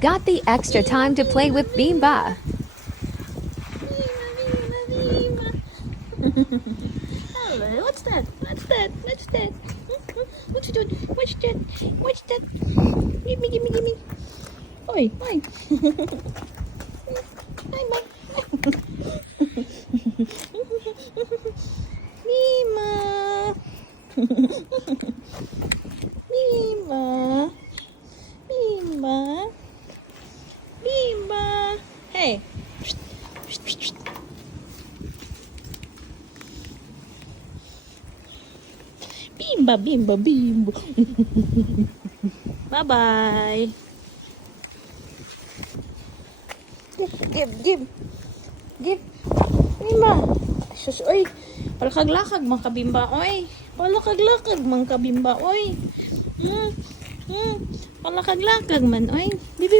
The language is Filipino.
got the extra time to play with Bimba. Hello, what's that? What's that? What's that? What's that? What's that? What's that? Gimme, gimme, gimme. Oi, oi. Hi, Mom. Mima. Mima. Mima. Mima. Hey. Bimba, bimba, bimba. Bye-bye. Give. Give. Mima. Sus, oy. Palakag-lakag, mga kabimba, oy. Palakag-lakag, mga kabimba, oy. Palakag-lakag man, oy. Bibi,